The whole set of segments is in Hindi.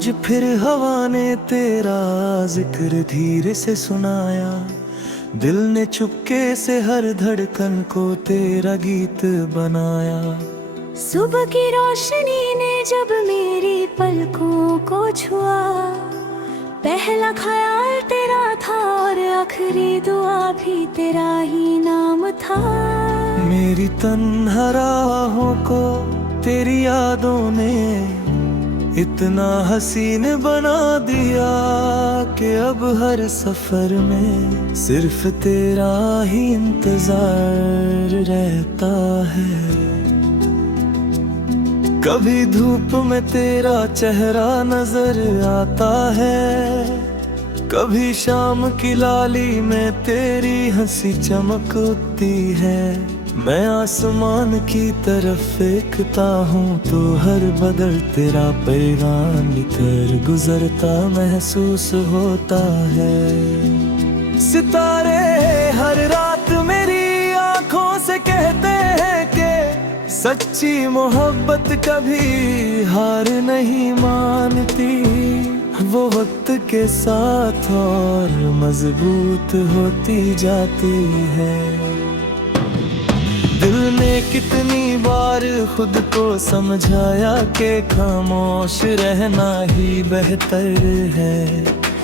आज फिर हवा ने तेरा जिक्र धीरे से सुनाया, दिल ने चुपके से हर धड़कन को तेरा गीत बनाया। सुबह की रोशनी ने जब मेरी पलकों को छुआ, पहला ख्याल तेरा था और आखिरी दुआ भी तेरा ही नाम था। मेरी तन्हा राहों को तेरी यादों ने इतना हसीन बना दिया कि अब हर सफर में सिर्फ तेरा ही इंतजार रहता है। कभी धूप में तेरा चेहरा नजर आता है, कभी शाम की लाली में तेरी हंसी चमक उठती है। मैं आसमान की तरफ देखता हूँ तो हर बदल तेरा पैगाम लिखकर गुजरता महसूस होता है। सितारे हर रात मेरी आंखों से कहते हैं कि सच्ची मोहब्बत कभी हार नहीं मानती, वो वक्त के साथ और मजबूत होती जाती है। दिल ने कितनी बार खुद को समझाया कि खामोश रहना ही बेहतर है,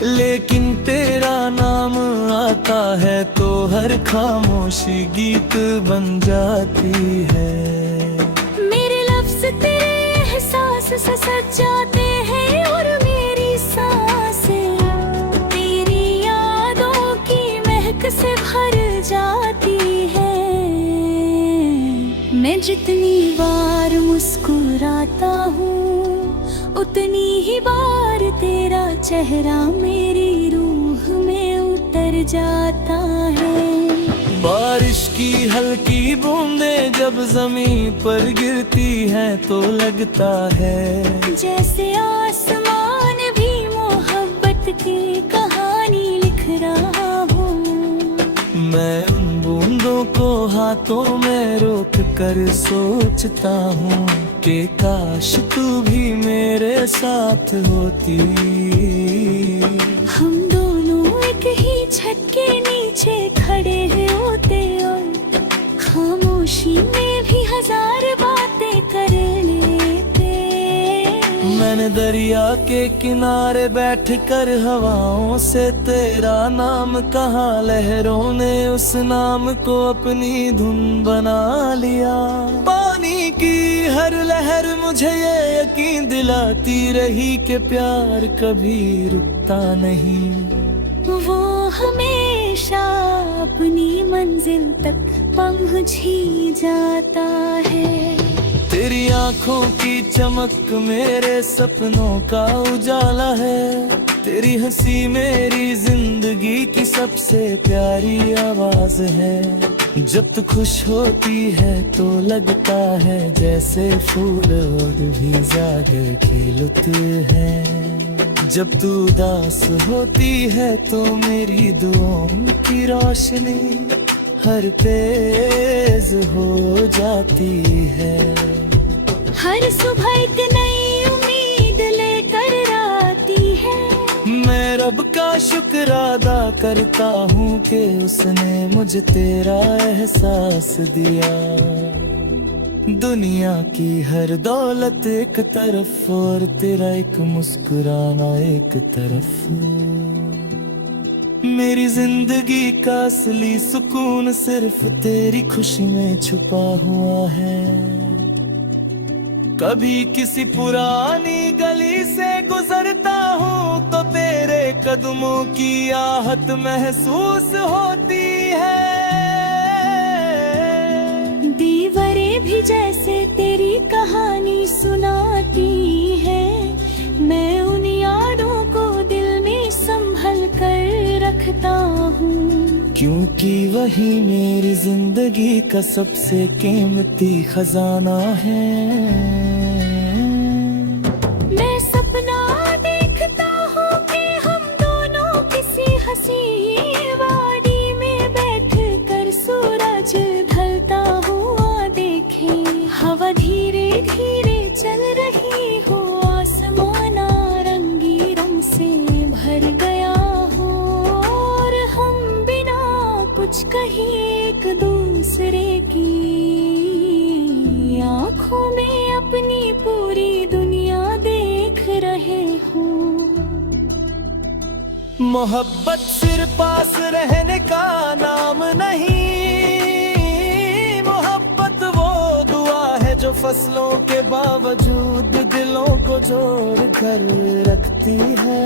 लेकिन तेरा नाम आता है तो हर खामोशी गीत बन जाती है। मेरे लफ्ज तेरे एहसास से सज जाते हैं और मेरी सांसें तेरी यादों की महक से भर जाती है। मैं जितनी बार मुस्कुराता हूँ उतनी ही बार तेरा चेहरा मेरी रूह में उतर जाता है। बारिश की हल्की बूंदें जब जमीन पर गिरती हैं तो लगता है जैसे आसमान भी मोहब्बत की कहानी लिख रहा हूँ। मैं उन बूंदों को हाथों में रोक कर सोचता हूँ कि काश तू भी मेरे साथ होती। हम दोनों एक ही छत के नीचे खड़े होते और खामोशी में भी हजार बातें कर लेते। मैंने दरिया के किनारे बैठकर हवाओं से तेरा नाम कहा, लहरों ने उस नाम को अपनी धुन बना लिया। पानी की हर लहर मुझे ये यकीन दिलाती रही कि प्यार कभी रुकता नहीं, वो हमेशा अपनी मंजिल तक पहुंच ही जाता है। तेरी आंखों की चमक मेरे सपनों का उजाला है, तेरी हंसी मेरी जिंदगी की सबसे प्यारी आवाज है। जब तू खुश होती है तो लगता है जैसे फूल और भी जागर खिलते हैं। जब तू उदास होती है तो मेरी दुआओं की रोशनी हर तेज हो जाती है। हर सुबह एक नई उम्मीद लेकर आती है। मैं रब का शुक्र अदा करता हूँ कि उसने मुझे तेरा एहसास दिया। दुनिया की हर दौलत एक तरफ और तेरा एक मुस्कुराना एक तरफ। मेरी जिंदगी का असली सुकून सिर्फ तेरी खुशी में छुपा हुआ है। कभी किसी पुरानी गली से गुजरता हूँ तो तेरे कदमों की आहट महसूस होती है। दीवारें भी जैसे तेरी कहानी सुनाती है। मैं उन यादों को दिल में संभल कर रखता हूँ, क्योंकि वही मेरी जिंदगी का सबसे कीमती खजाना है। मैं सपना देखता हूँ कि हम दोनों किसी हंसी वादी में बैठकर सूरज ढलता हुआ देखें। हवा धीरे धीरे चल रही हो, आसमान रंग आज कहीं एक दूसरे की आंखों में अपनी पूरी दुनिया देख रहे हूँ। मोहब्बत सिर्फ पास रहने का नाम नहीं, मोहब्बत वो दुआ है जो फसलों के बावजूद दिलों को जोड़ कर रखती है।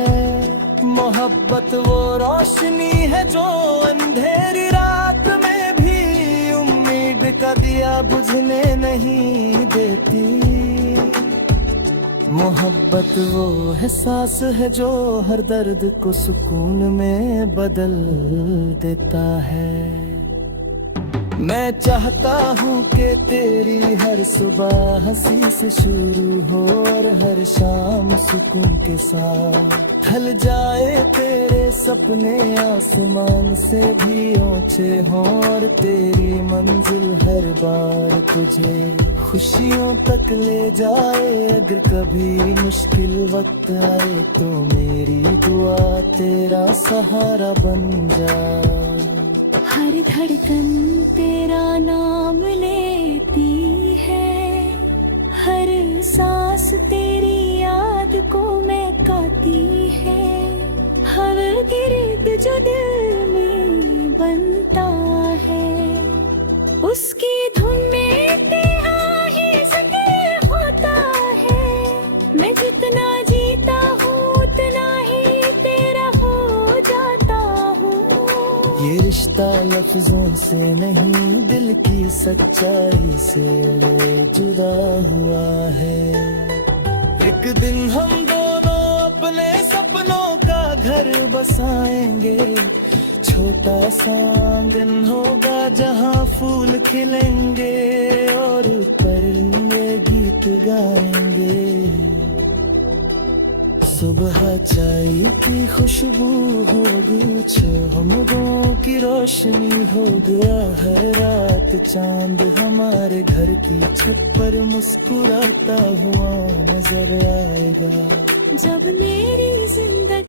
मोहब्बत वो रोशनी है जो अंधेरी रात में भी उम्मीद का दिया बुझने नहीं देती। मोहब्बत वो एहसास है जो हर दर्द को सुकून में बदल देता है। मैं चाहता हूँ कि तेरी हर सुबह हंसी से शुरू हो और हर शाम सुकून के साथ ढल जाए। तेरे सपने आसमान से भी ऊंचे हों और तेरी मंजिल हर बार तुझे खुशियों तक ले जाए। अगर कभी मुश्किल वक्त आए तो मेरी दुआ तेरा सहारा बन जाए। हर धड़कन तेरा नाम लेती है, हर सांस तेरी याद को महकाती है। हर गिर्द जो दिल में बनता है उसकी धुन में तेरा ही जिक्र होता है। मैं जितना जीता हूँ उतना ही तेरा हो जाता हूँ। ये रिश्ता लफ्जों से नहीं दिल की सच्चाई से जुदा हुआ है। एक दिन हम दोनों अपने सपनों का घर बसाएंगे। छोटा सा आंगन होगा जहाँ फूल खिलेंगे और परिंदे गीत गाएंगे। सुबह चाय की खुशबू होगी, चमकों की रोशनी हो गया है रात। चांद हमारे घर की छत पर मुस्कुराता हुआ नजर आएगा। जब मेरी जिंदगी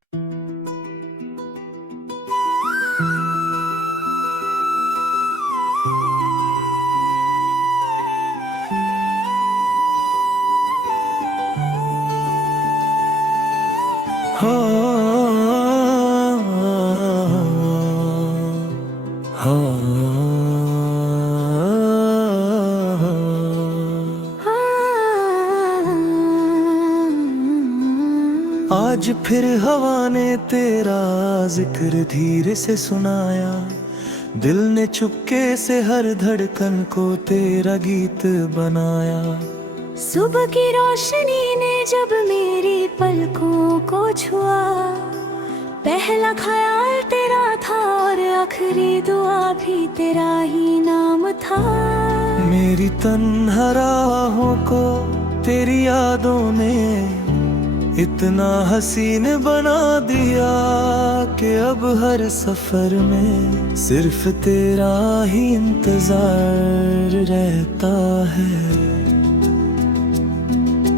आज फिर हवा ने तेरा जिक्र धीरे से सुनाया। दिल ने चुपके से हर धड़कन को तेरा गीत बनाया। सुबह की रोशनी ने जब मेरी पलकों को छुआ, पहला ख्याल तेरा था और आखिरी दुआ भी तेरा ही नाम था। मेरी तन्हा राहों को तेरी यादों ने इतना हसीन बना दिया कि अब हर सफर में सिर्फ तेरा ही इंतजार रहता है।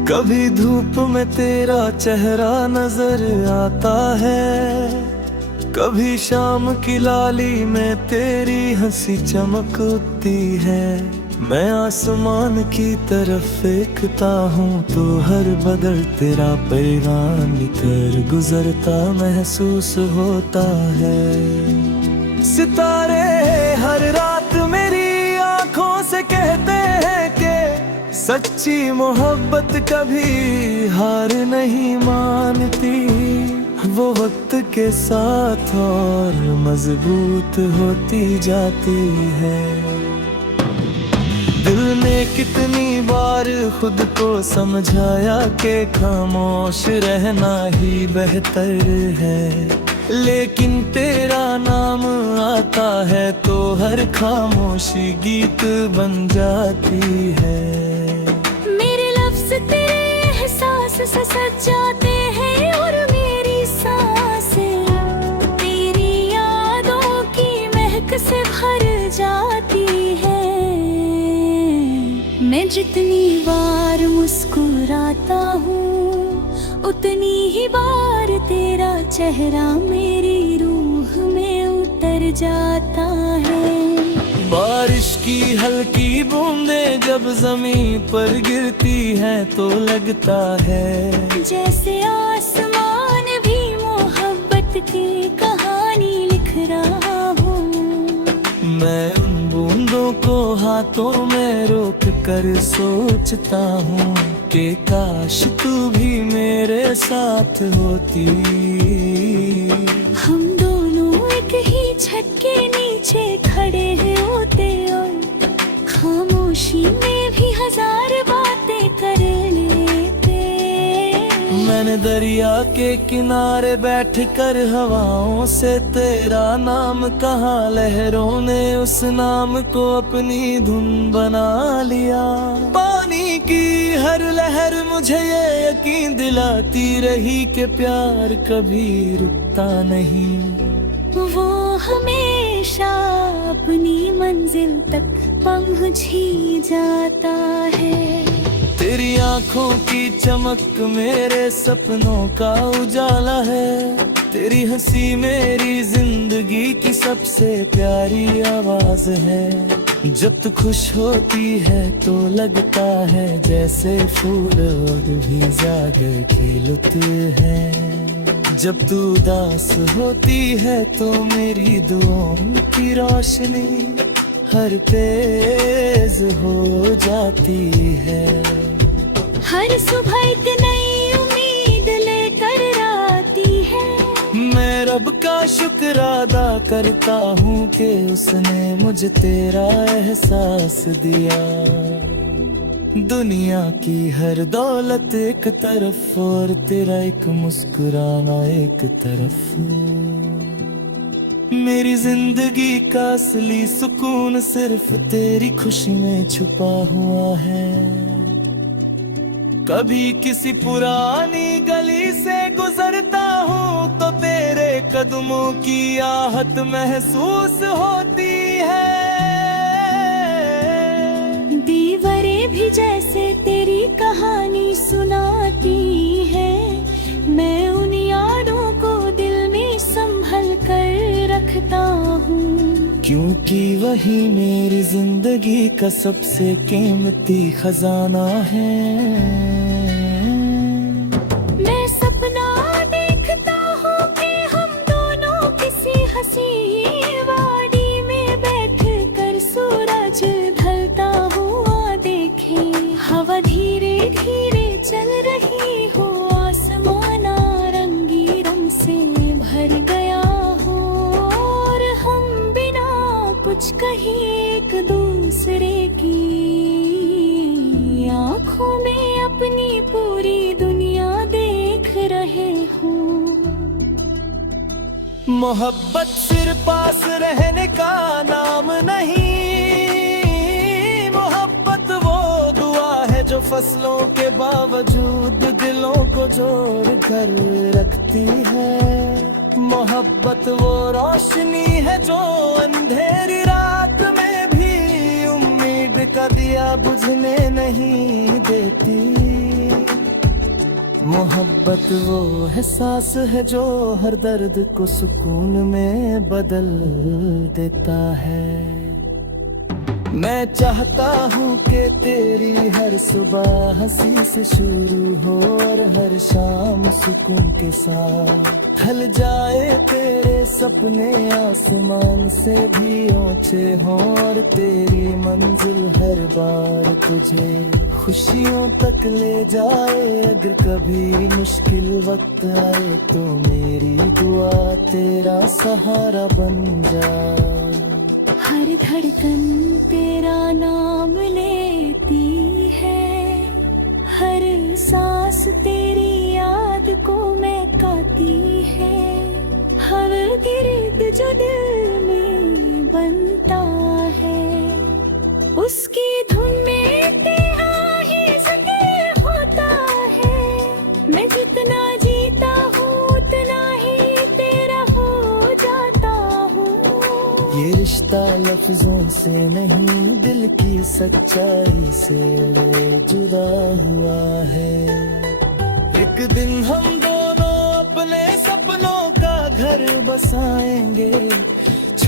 कभी धूप में तेरा चेहरा नजर आता है, कभी शाम की लाली में तेरी हंसी चमकती है। मैं आसमान की तरफ देखता हूँ तो हर बदल तेरा पैगाम निकल गुजरता महसूस होता है। सितारे हर रात मेरी आंखों से कहते हैं कि सच्ची मोहब्बत कभी हार नहीं मानती। वो वक्त के साथ और मजबूत होती जाती है। दिल ने कितनी बार खुद को समझाया कि खामोश रहना ही बेहतर है, लेकिन तेरा नाम आता है तो हर खामोशी गीत बन जाती है। मेरे लफ्ज तेरे एहसास से सज जाते हैं और मेरी सांसें तेरी यादों की महक से भर जाती है। मैं जितनी बार मुस्कुराता हूँ उतनी ही बार तेरा चेहरा मेरी रूह में उतर जाता है। बारिश की हल्की बूंदें जब जमीन पर गिरती हैं तो लगता है जैसे आसमान भी मोहब्बत की कहानी लिख रहा हूँ। मैं उन बूंदों को हाथों में रोक कर सोचता हूँ कि काश तू भी मेरे साथ होती। हम दोनों एक ही छत के नीचे खड़े होते और खामोशी में भी हजार बातें कर लेते। मैंने दरिया के किनारे बैठकर हवाओं से तेरा नाम कहा, लहरों ने उस नाम को अपनी धुन बना लिया। पानी की हर लहर मुझे ये यकीन दिलाती रही कि प्यार कभी रुकता नहीं। वो हमेशा अपनी मंजिल तक पहुंच ही जाता है। तेरी आंखों की चमक मेरे सपनों का उजाला है। तेरी हंसी मेरी जिंदगी की सबसे प्यारी आवाज है। जब तू खुश होती है तो लगता है जैसे फूल और भी जागर खिलते हैं। जब तू उदास होती है तो मेरी दुआओं की रोशनी हर तेज हो जाती है। हर सुबह एक नई उम्मीद लेकर आती है। मैं रब का शुक्र अदा करता हूँ कि उसने मुझे तेरा एहसास दिया। दुनिया की हर दौलत एक तरफ और तेरा एक मुस्कुराना एक तरफ। मेरी जिंदगी का असली सुकून सिर्फ तेरी खुशी में छुपा हुआ है। कभी किसी पुरानी गली से गुजरता हूँ तो तेरे कदमों की आहट महसूस होती है। दीवारें भी जैसे तेरी कहानी सुनाती है। मैं उन यादों को दिल में संभल कर रखता हूँ, क्योंकि वही मेरी जिंदगी का सबसे कीमती खजाना है। मैं सपना देखता हूँ कि हम दोनों किसी हंसी वादी में बैठकर सूरज ढलता हुआ देखें। हवा धीरे धीरे चल रही हो, आसमान नारंगी रंग से भर गया हो और हम बिना कुछ कहे एक दूसरे की आँखों में अपनी पूरी दुनिया देख रहे हूँ। मोहब्बत सिर्फ पास रहने का नाम नहीं, मोहब्बत वो दुआ है जो फसलों के बावजूद दिलों को जोड़ कर रखती है। मोहब्बत वो रोशनी है जो अंधेरी रात में भी उम्मीद का दिया बुझने नहीं देती। मोहब्बत वो एहसास है जो हर दर्द को सुकून में बदल देता है। मैं चाहता हूँ कि तेरी हर सुबह हंसी से शुरू हो और हर शाम सुकून के साथ ढल जाए। तेरे सपने आसमान से भी ऊंचे हों और तेरी मंजिल हर बार तुझे खुशियों तक ले जाए। अगर कभी मुश्किल वक्त आए तो मेरी दुआ तेरा सहारा बन जाए। हर धड़कन तेरा नाम लेती है, हर सांस तेरी याद को महकाती है। हर गिर्द जो दिल में बनता है उसकी धुन में तेरा ही जिक्र होता है। मैं जितना जीता हूँ उतना ही तेरा हो जाता हूँ। ये रिश्ता लफ्जों से नहीं दिल की सच्चाई से जुदा हुआ है। एक दिन हम दोनों अपने सपनों का घर बसाएंगे,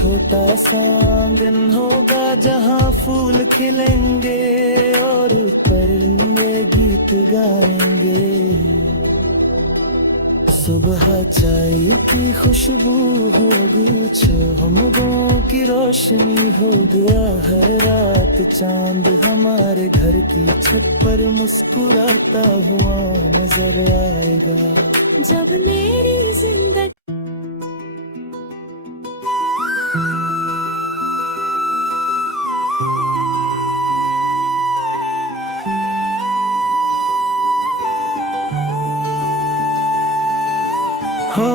छोटा सा आंगन होगा जहाँ फूल खिलेंगे और परिंदे गीत गाएंगे। सुबह चाय की खुशबू होगी, चमकों की रोशनी हो गया है रात। चांद हमारे घर की छत पर मुस्कुराता हुआ नजर आएगा। जब मेरी जिंदगी हो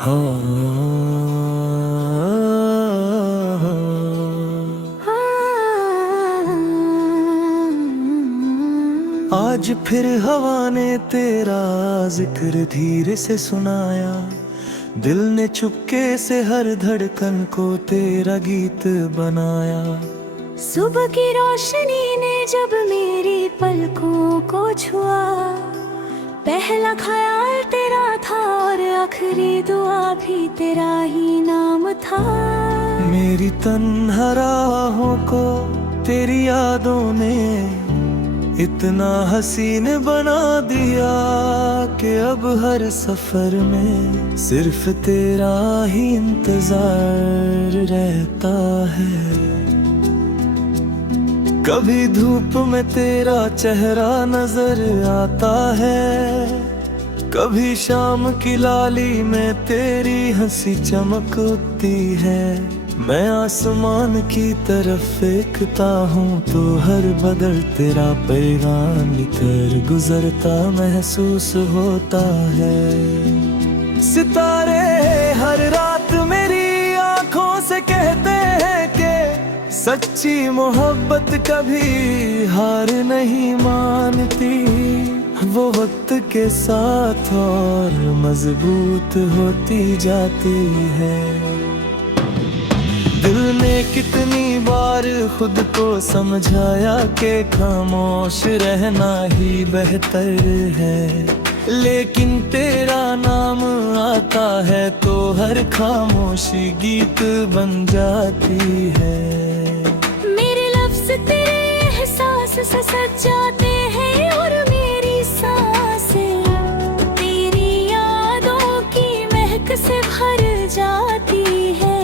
हो आज फिर हवा ने तेरा जिक्र धीरे से सुनाया, दिल ने चुपके से हर धड़कन को तेरा गीत बनाया। सुबह की रोशनी ने जब मेरी पलकों को छुआ, पहला ख्याल तेरा था और आखिरी दुआ भी तेरा ही नाम था। मेरी तन्हा राहों को तेरी यादों ने इतना हसीन बना दिया कि अब हर सफर में सिर्फ तेरा ही इंतजार रहता है। कभी धूप में तेरा चेहरा नजर आता है, कभी शाम की लाली में तेरी हंसी चमकती है। मैं आसमान की तरफ देखता हूँ तो हर बदल तेरा पैगाम लिखकर गुजरता महसूस होता है। सितारे हर रात मेरी आंखों से कहते हैं कि सच्ची मोहब्बत कभी हार नहीं मानती, वो वक्त के साथ और मजबूत होती जाती है। दिल ने कितनी बार खुद को समझाया कि खामोश रहना ही बेहतर है, लेकिन तेरा नाम आता है तो हर खामोशी गीत बन जाती है। मेरे लफ्ज तेरे एहसास से सज जाते हैं और मेरी सांसें तेरी यादों की महक से भर जाती है।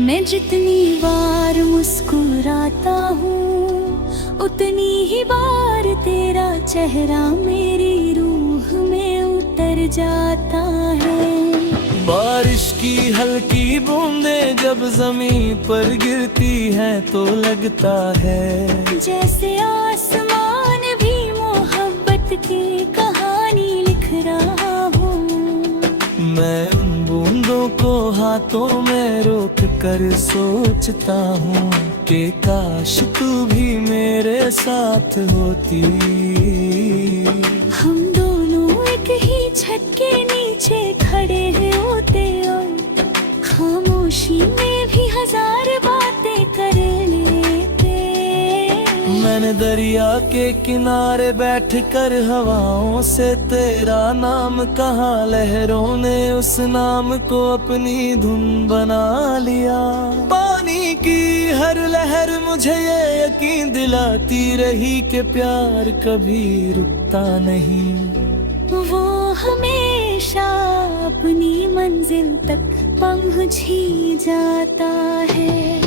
मैं जितनी बार मुस्कुराता हूँ उतनी ही बार तेरा चेहरा मेरी रूह में उतर जाता है। बारिश की हल्की बूंदें जब जमीन पर गिरती हैं तो लगता है जैसे आसमान भी मोहब्बत की कहानी लिख रहा हूँ। मैं उन बूंदों को हाथों में रोक कर सोचता हूँ कि काश तू भी मेरे साथ होती। हम दोनों एक ही छत के नीचे खड़े होते और खामोशी में भी हजार बातें कर लेते। मैंने दरिया के किनारे बैठकर हवाओं से तेरा नाम कहा, लहरों ने उस नाम को अपनी धुन बना लिया। पानी की हर लहर मुझे ये यकीन दिलाती रही कि प्यार कभी रुकता नहीं, वो हमेशा अपनी मंजिल तक पहुंच ही जाता है।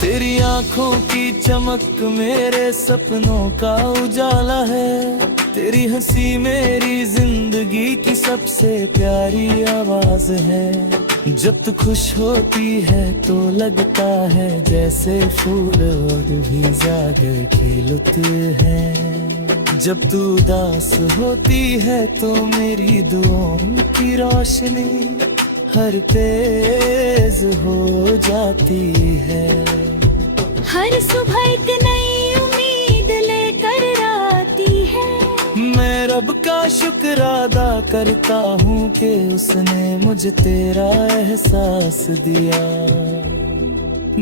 तेरी आंखों की चमक मेरे सपनों का उजाला है, तेरी हंसी मेरी जिंदगी की सबसे प्यारी आवाज है। जब तू खुश होती है तो लगता है जैसे फूल और भी जागर खिलते हैं। जब तू उदास होती है तो मेरी दुआओं की रोशनी हर तेज हो जाती है। हर सुबह एक नई उम्मीद लेकर आती है। मैं रब का शुक्र अदा करता हूँ कि उसने मुझे तेरा एहसास दिया।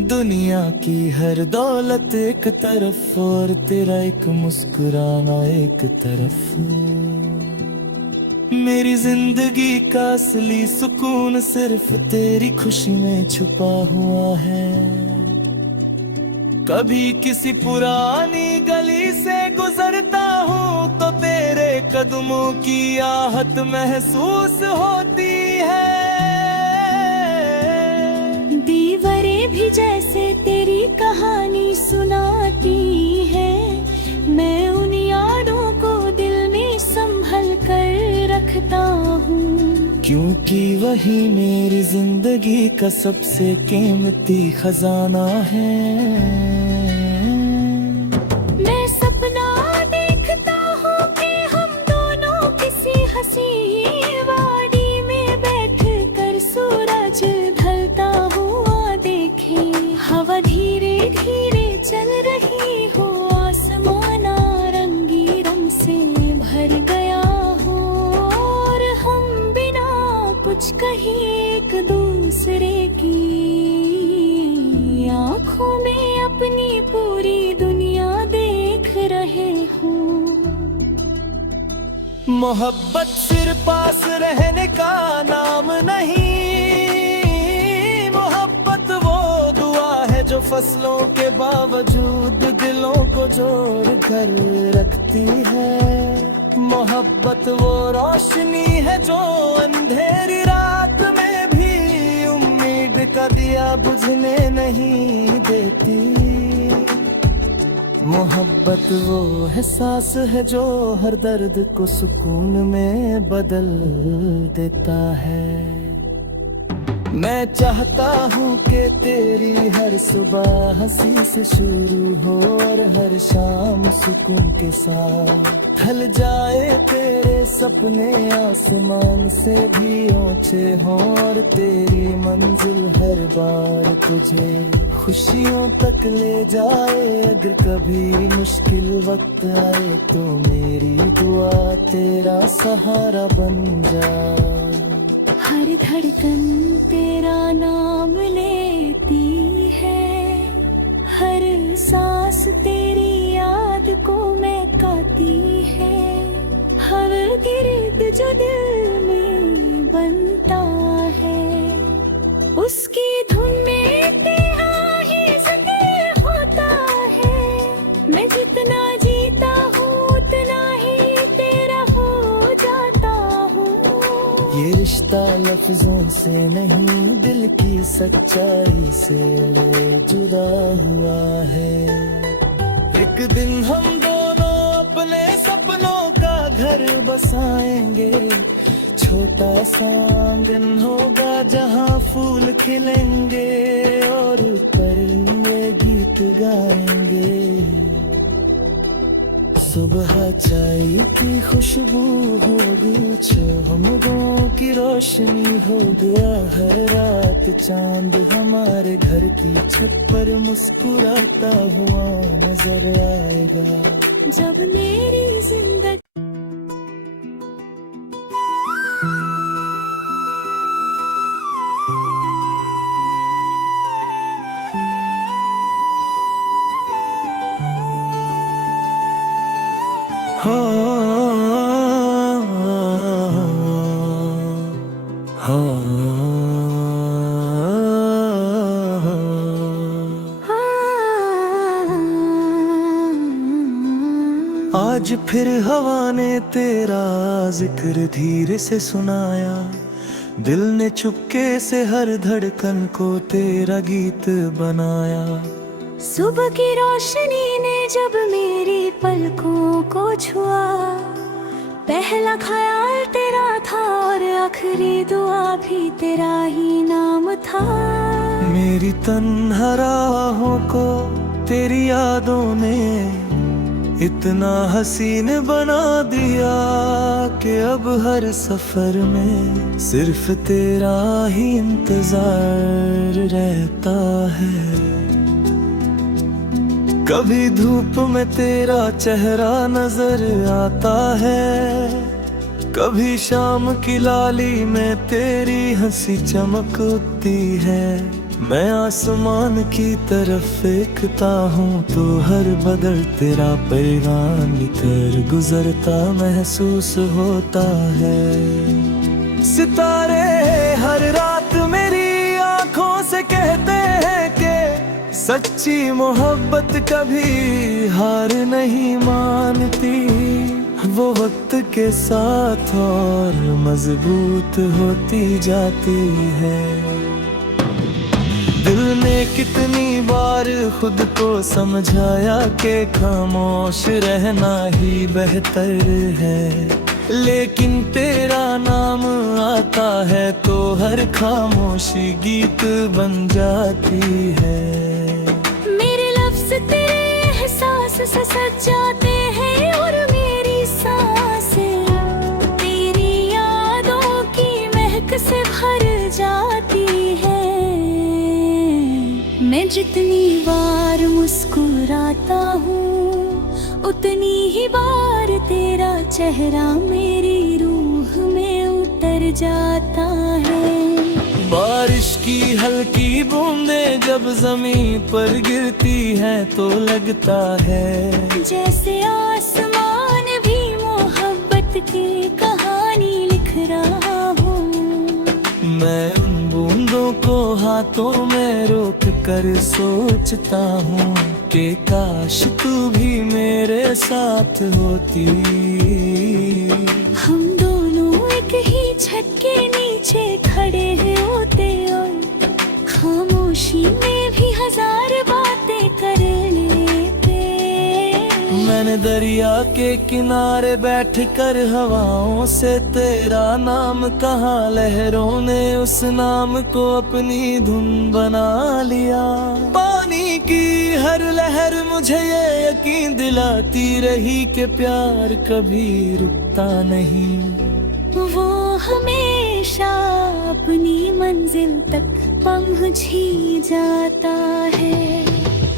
दुनिया की हर दौलत एक तरफ और तेरा एक मुस्कुराना एक तरफ। मेरी जिंदगी का असली सुकून सिर्फ तेरी खुशी में छुपा हुआ है। कभी किसी पुरानी गली से गुजरता हूँ तो तेरे कदमों की आहट महसूस होती है। दीवारें भी जैसे तेरी कहानी सुनाती है। मैं उन यादों को दिल में संभल कर रखता हूँ, क्योंकि वही मेरी जिंदगी का सबसे कीमती खजाना है। मैं सपना देखता हूँ कि हम दोनों किसी हंसी वादी में बैठकर सूरज ढलता हुआ देखें। हवा धीरे धीरे चल रही हो, आसमान नारंगी रंग से भर गया हो, और हम बिना कुछ कहे एक दूसरे की आँखों में अपनी पूरी दुनिया देख रहे हूँ। मोहब्बत सिर्फ पास रहने का नाम नहीं, मोहब्बत वो दुआ है जो फसलों के बावजूद दिलों को जोड़ कर रखती है। मोहब्बत वो रोशनी है जो अंधेरी रात में भी उम्मीद का दिया बुझने नहीं देती। मोहब्बत वो एहसास है जो हर दर्द को सुकून में बदल देता है। मैं चाहता हूँ कि तेरी हर सुबह हंसी से शुरू हो और हर शाम सुकून के साथ ढल जाए। तेरे सपने आसमान से भी ऊंचे हों और तेरी मंजिल हर बार तुझे खुशियों तक ले जाए। अगर कभी मुश्किल वक्त आए तो मेरी दुआ तेरा सहारा बन जाए। हर धड़कन तेरा नाम लेती है, हर सांस तेरी याद को महकाती है। हर गिर्द जो दिल में बनता है, उसकी धुन में तेरा ही जिक्र होता है। मैं जितना जीता हूँ उतना ही तेरा हो जाता हूँ। ये रिश्ता लफ्जों से नहीं दिल की सच्चाई से जुदा हुआ है। एक दिन हम दोनों अपने सपनों का घर बसाएंगे। छोटा सा आंगन होगा जहाँ फूल खिलेंगे और परिंदे गीत गाएंगे। सुबह चाय की खुशबू होगी, चमकों की रोशनी हो गया है। रात चांद हमारे घर की छत पर मुस्कुराता हुआ नजर आएगा। जब मेरी जिंदगी आज फिर हवा ने तेरा जिक्र धीरे से सुनाया। दिल ने चुपके से हर धड़कन को तेरा गीत बनाया। सुबह की रोशनी ने जब मेरी पलकों को छुआ, पहला ख्याल तेरा था और आखिरी दुआ भी तेरा ही नाम था। मेरी तन्हा राहों को तेरी यादों ने इतना हसीन बना दिया कि अब हर सफर में सिर्फ तेरा ही इंतजार रहता है। कभी धूप में तेरा चेहरा नजर आता है, कभी शाम की लाली में तेरी हंसी चमकती है। मैं आसमान की तरफ देखता हूँ तो हर बदल तेरा पैगाम कर गुजरता महसूस होता है। सितारे हर रात मेरी आंखों से कहते हैं कि सच्ची मोहब्बत कभी हार नहीं मानती, वो वक्त के साथ और मजबूत होती जाती है। दिल ने कितनी बार खुद को समझाया कि खामोश रहना ही बेहतर है, लेकिन तेरा नाम आता है तो हर खामोशी गीत बन जाती है। मेरे लफ्ज तेरे एहसास से सज जाते हैं और मेरी सांसें तेरी यादों की महक से भर जाती है। मैं जितनी बार मुस्कुराता हूँ उतनी ही बार तेरा चेहरा मेरी रूह में उतर जाता है। बारिश की हल्की बूंदें जब जमीन पर गिरती हैं तो लगता है जैसे आसमान भी मोहब्बत की कहानी लिख रहा हूँ। मैं उन बूंदों को हाथों में रोक कर सोचता हूँ कि काश तू भी मेरे साथ होती। हम दोनों एक ही छत के नीचे खड़े होते और खामोशी में भी हजार बातें कर लेते। मैंने दरिया के किनारे बैठकर हवाओं से तेरा नाम कहा, लहरों ने उस नाम को अपनी धुन बना लिया। पानी की हर लहर मुझे ये यकीन दिलाती रही कि प्यार कभी रुकता नहीं, वो हमेशा अपनी मंजिल तक पहुंच ही जाता है।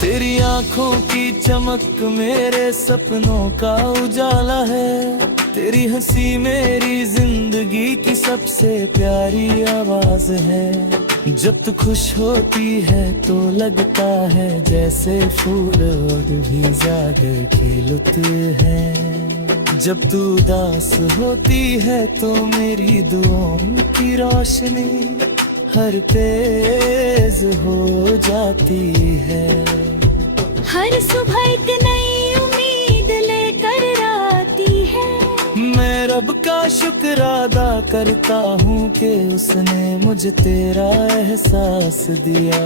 तेरी आंखों की चमक मेरे सपनों का उजाला है, तेरी हंसी मेरी जिंदगी की सबसे प्यारी आवाज है। जब तू खुश होती है तो लगता है जैसे फूल और भी जागर खिलते हैं। जब तू उदास होती है तो मेरी दुआओं की रोशनी हर तेज हो जाती है। हर सुबह एक नई उम्मीद लेकर आती है। मैं रब का शुक्र अदा करता हूँ कि उसने मुझे तेरा एहसास दिया।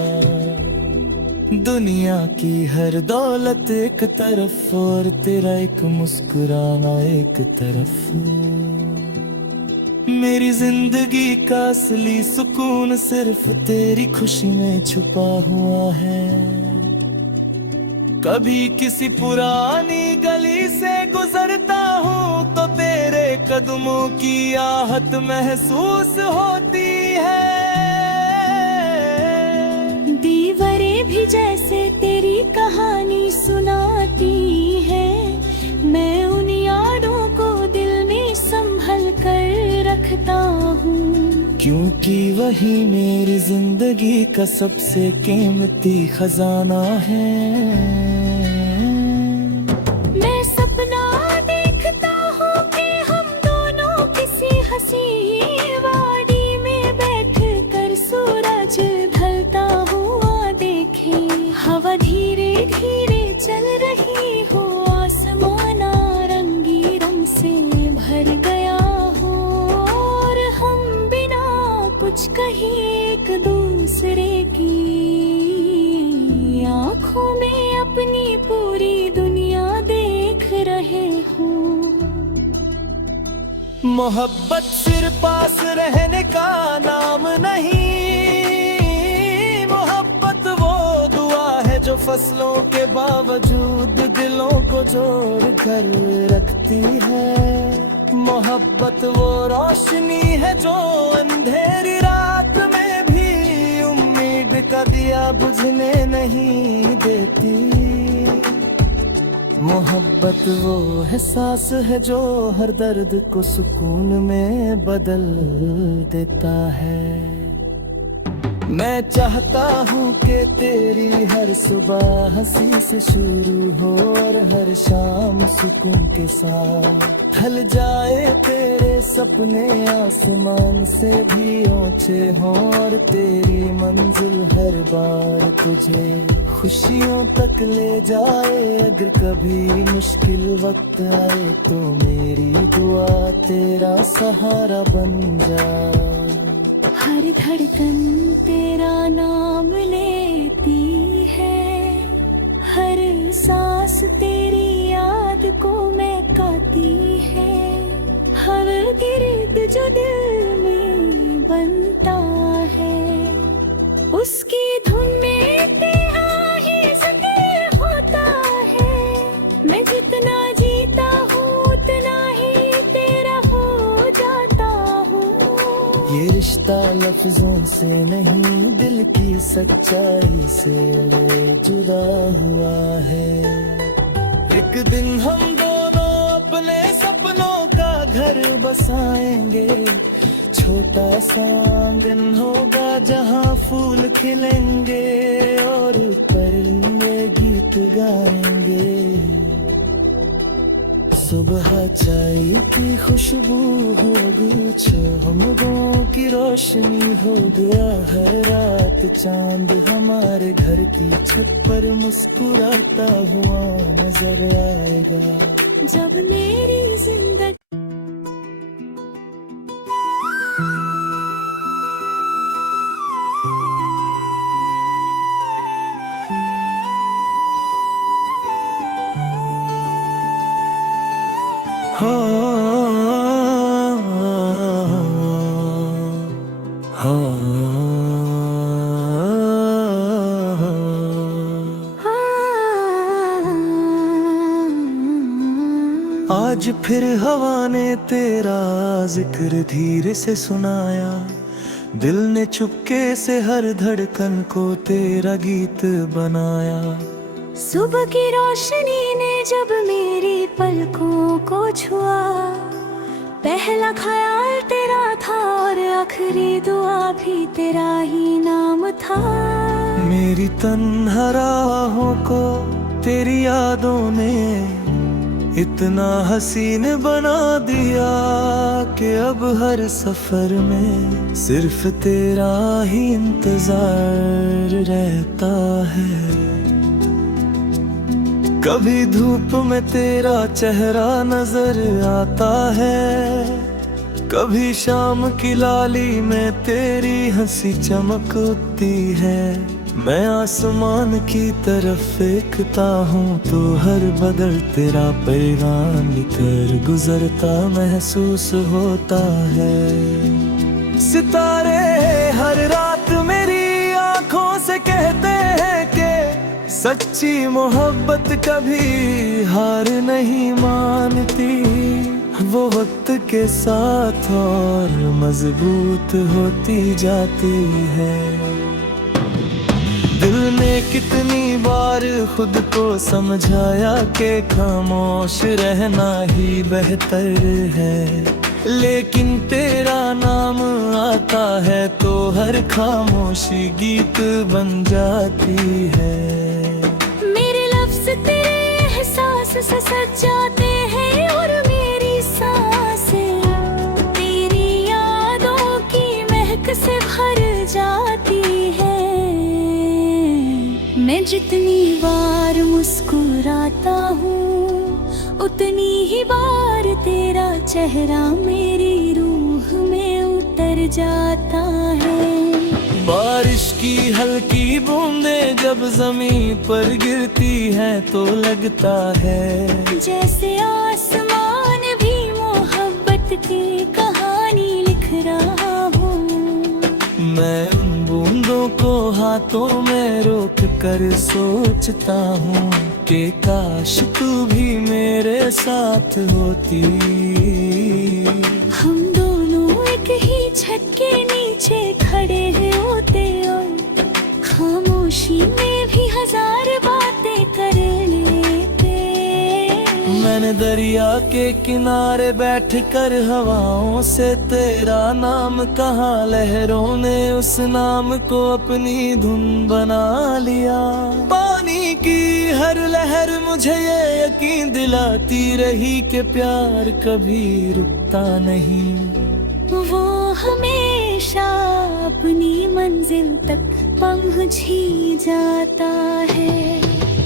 दुनिया की हर दौलत एक तरफ और तेरा एक मुस्कुराना एक तरफ। मेरी जिंदगी का असली सुकून सिर्फ तेरी खुशी में छुपा हुआ है। कभी किसी पुरानी गली से गुजरता हूँ तो तेरे कदमों की आहट महसूस होती है। दीवारें भी जैसे तेरी कहानी सुनाती है। मैं उन यादों को दिल में संभल कर रखता हूँ, क्योंकि वही मेरी जिंदगी का सबसे कीमती खजाना है। मैं सपना देखता हूँ कि हम दोनों किसी हंसी वादी में बैठकर सूरज ढलता हुआ देखें। हवा धीरे धीरे चल रही हो, आसमान नारंगी रंग से भर गया हो और हम बिना कुछ कहे एक दूसरे की आँखों में अपनी पूरी दुनिया देख रहे हूँ। मोहब्बत सिर्फ पास रहने का नाम नहीं, मोहब्बत वो दुआ है जो फसलों के बावजूद दिलों को जोड़ कर रखती है। मोहब्बत वो रोशनी है जो अंधेरी रात में भी उम्मीद का दिया बुझने नहीं देती। मोहब्बत वो एहसास है जो हर दर्द को सुकून में बदल देता है। मैं चाहता हूँ कि तेरी हर सुबह हंसी से शुरू हो और हर शाम सुकून के साथ ढल जाए तेरे सपने आसमान से भी ऊंचे हों और तेरी मंजिल हर बार तुझे खुशियों तक ले जाए। अगर कभी मुश्किल वक्त आए तो मेरी दुआ तेरा सहारा बन जाए। हर धड़कन तेरा नाम लेती है, हर सांस तेरी याद को महकाती है। हर गिर्द जो दिल में बनता है उसकी धुन में तेरा ही जिक्र होता है। मैं जितना जीता हूँ उतना ही तेरा हो जाता हूँ। ये रिश्ता लफ्जों से नहीं दिल की सच्चाई से जुदा हुआ है। एक दिन हम दोनों अपने सपनों का घर बसाएंगे। छोटा सा आंगन होगा जहाँ फूल खिलेंगे और परिंदे गीत गाएंगे। सुबह चाय की खुशबू होगी, चमकों की रोशनी हो गया है रात। चांद हमारे घर की छत पर मुस्कुराता हुआ नजर आएगा। जब मेरी जिंदगी आज फिर हवा ने तेरा जिक्र धीरे से सुनाया। दिल ने चुपके से हर धड़कन को तेरा गीत बनाया। सुबह की रोशनी ने जब मेरी पलकों को छुआ, पहला ख्याल तेरा था और आखिरी दुआ भी तेरा ही नाम था। मेरी तन्हा राहों को तेरी यादों ने इतना हसीन बना दिया कि अब हर सफर में सिर्फ तेरा ही इंतजार रहता है। कभी धूप में तेरा चेहरा नजर आता है, कभी शाम की लाली में तेरी हंसी चमक उठती है। मैं आसमान की तरफ फेंकता हूँ तो हर बदल तेरा पैगाम कर गुजरता महसूस होता है। सितारे हर रात मेरी आंखों से कहते हैं कि सच्ची मोहब्बत कभी हार नहीं मानती। वो वक्त के साथ और मजबूत होती जाती है। दिल ने कितनी बार खुद को समझाया कि खामोश रहना ही बेहतर है, लेकिन तेरा नाम आता है तो हर खामोशी गीत बन जाती है। मेरे लफ्ज तेरे एहसास से सज जाते हैं और मेरी सांसें तेरी यादों की महक से भर जाती है। मैं जितनी बार मुस्कुराता हूँ उतनी ही बार तेरा चेहरा मेरी रूह में उतर जाता है। बारिश की हल्की बूंदें जब जमीन पर गिरती हैं तो लगता है जैसे आसमान भी मोहब्बत की कहानी लिख रहा हूँ। मैं उन बूंदों को हाथों में रोक कर सोचता हूँ कि काश तू भी मेरे साथ होती। हम दोनों एक ही छत के नीचे खड़े होते और खामोशी में भी हजार बातें कर लेते। मैंने दरिया दरिया के किनारे बैठकर हवाओं से तेरा नाम कहा, लहरों ने उस नाम को अपनी धुन बना लिया। पानी की हर लहर मुझे ये यकीन दिलाती रही कि प्यार कभी रुकता नहीं। वो हमेशा अपनी मंजिल तक पहुंच ही जाता है।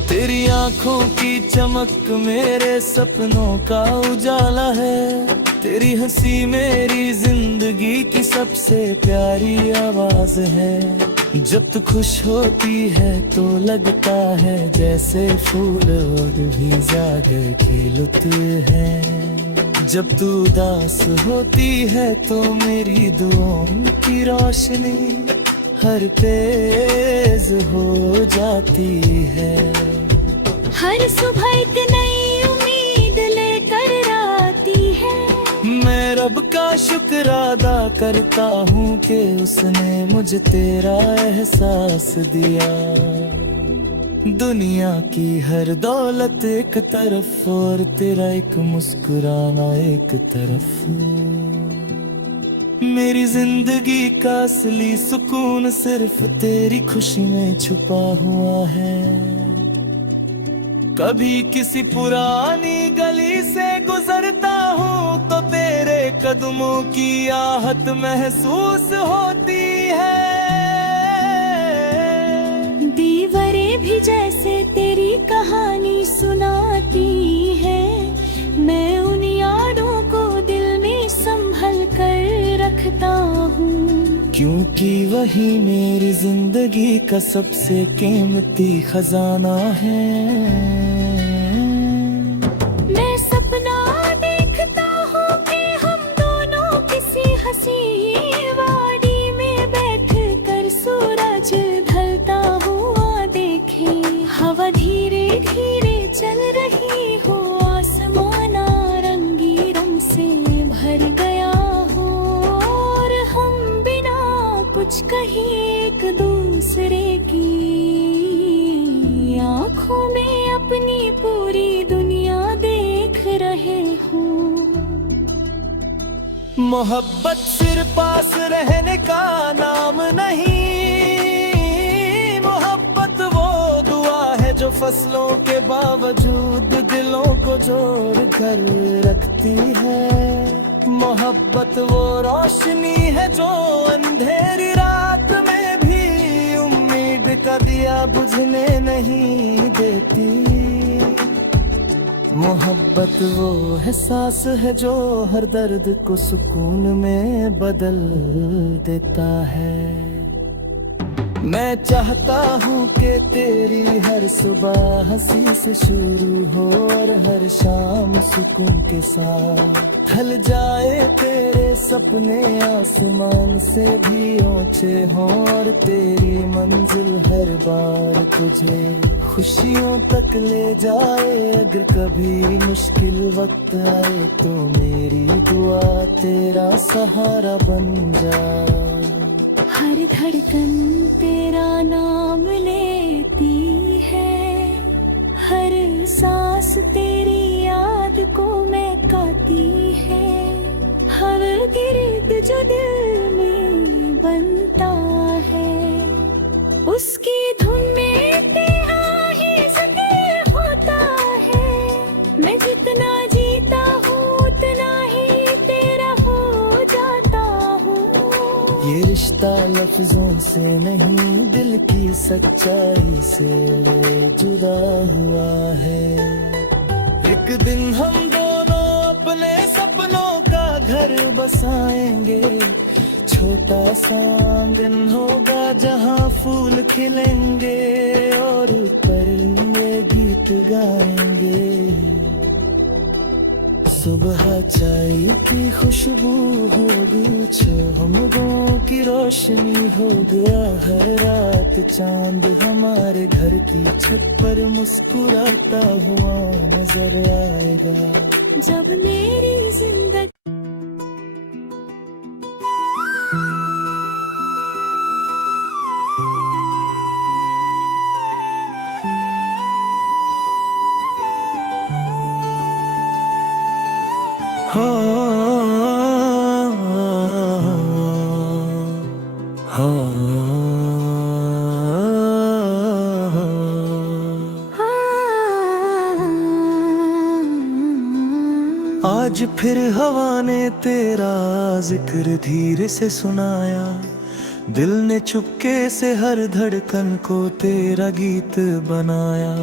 तेरी आंखों की चमक मेरे सपनों का उजाला है। तेरी हंसी मेरी जिंदगी की सबसे प्यारी आवाज है। जब तू खुश होती है तो लगता है जैसे फूल और भी ज्यादा खिलते हैं। जब तू उदास होती है तो मेरी दुआओं की रोशनी हर तेज हो जाती है। हर सुबह एक नई उम्मीद लेकर आती है। मैं रब का शुक्र अदा करता हूँ कि उसने मुझे तेरा एहसास दिया। दुनिया की हर दौलत एक तरफ और तेरा एक मुस्कुराना एक तरफ। मेरी जिंदगी का असली सुकून सिर्फ तेरी खुशी में छुपा हुआ है। कभी किसी पुरानी गली से गुजरता हूँ तो तेरे कदमों की आहट महसूस होती है। दीवारें भी जैसे तेरी कहानी सुनाती है। मैं उन यादों को दिल में संभल कर रखता हूँ, क्योंकि वही मेरी जिंदगी का सबसे कीमती खजाना है। मैं सपना देखता हूँ कि हम दोनों किसी हंसी वादी में बैठकर सूरज ढलता हुआ देखें। हवा धीरे धीरे चल रही हो, आसमान नारंगी रंग से भर गया हो और हम बिना कुछ कहे एक दूसरे की आंखों में अपनी पूरी दुनिया देख रहे हूँ। मोहब्बत सिर्फ पास रहने का नाम नहीं, मोहब्बत वो दुआ है जो फसलों के बावजूद दिलों को जोड़ कर रखती है। मोहब्बत वो रोशनी है जो अंधेरी रात में भी उम्मीद का दिया बुझने नहीं देती। मोहब्बत वो एहसास है जो हर दर्द को सुकून में बदल देता है। मैं चाहता हूँ कि तेरी हर सुबह हंसी से शुरू हो और हर शाम सुकून के साथ ढल जाए। तेरे सपने आसमान से भी ऊंचे हों और तेरी मंजिल हर बार तुझे खुशियों तक ले जाए। अगर कभी मुश्किल वक्त आए तो मेरी दुआ तेरा सहारा बन जाए। हर धड़कन तेरा नाम लेती है, हर सांस तेरी याद को महकाती है। हर गिर्द जो दिल में बनता है उसकी धुन में तेरा ही जिक्र होता है। मैं जितना जीता हूँ उतना ही तेरा हो जाता हूँ। ये रिश्ता लफ्जों से नहीं दिल की सच्चाई से जुदा हुआ है। एक दिन हम दोनों अपने सपनों का घर बसाएंगे। छोटा सा आंगन होगा जहाँ फूल खिलेंगे और परिंदे गीत गाएंगे। सुबह चाय की खुशबू होगी, चमकों की रोशनी हो गया है रात। चांद हमारे घर की छत पर मुस्कुराता हुआ नजर आएगा। जब मेरी जिंदगी हो आज फिर हवा ने तेरा जिक्र धीरे से सुनाया, दिल ने चुपके से हर धड़कन को तेरा गीत बनाया।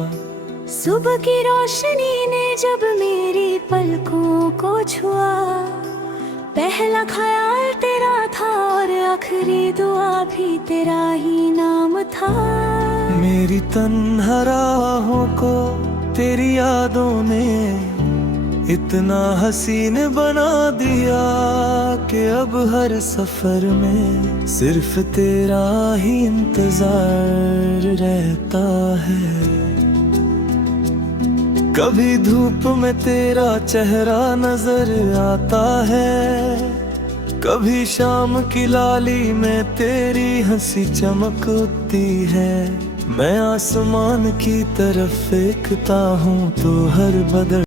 सुबह की रोशनी ने जब मेरी पलकों को छुआ, पहला ख्याल तेरा था और आखिरी दुआ भी तेरा ही नाम था। मेरी तन्हा राहों को तेरी यादों ने इतना हसीन बना दिया कि अब हर सफर में सिर्फ तेरा ही इंतजार रहता है। कभी धूप में तेरा चेहरा नजर आता है, कभी शाम की लाली में तेरी हंसी चमकती है। मैं आसमान की तरफ देखता हूँ तो हर बदल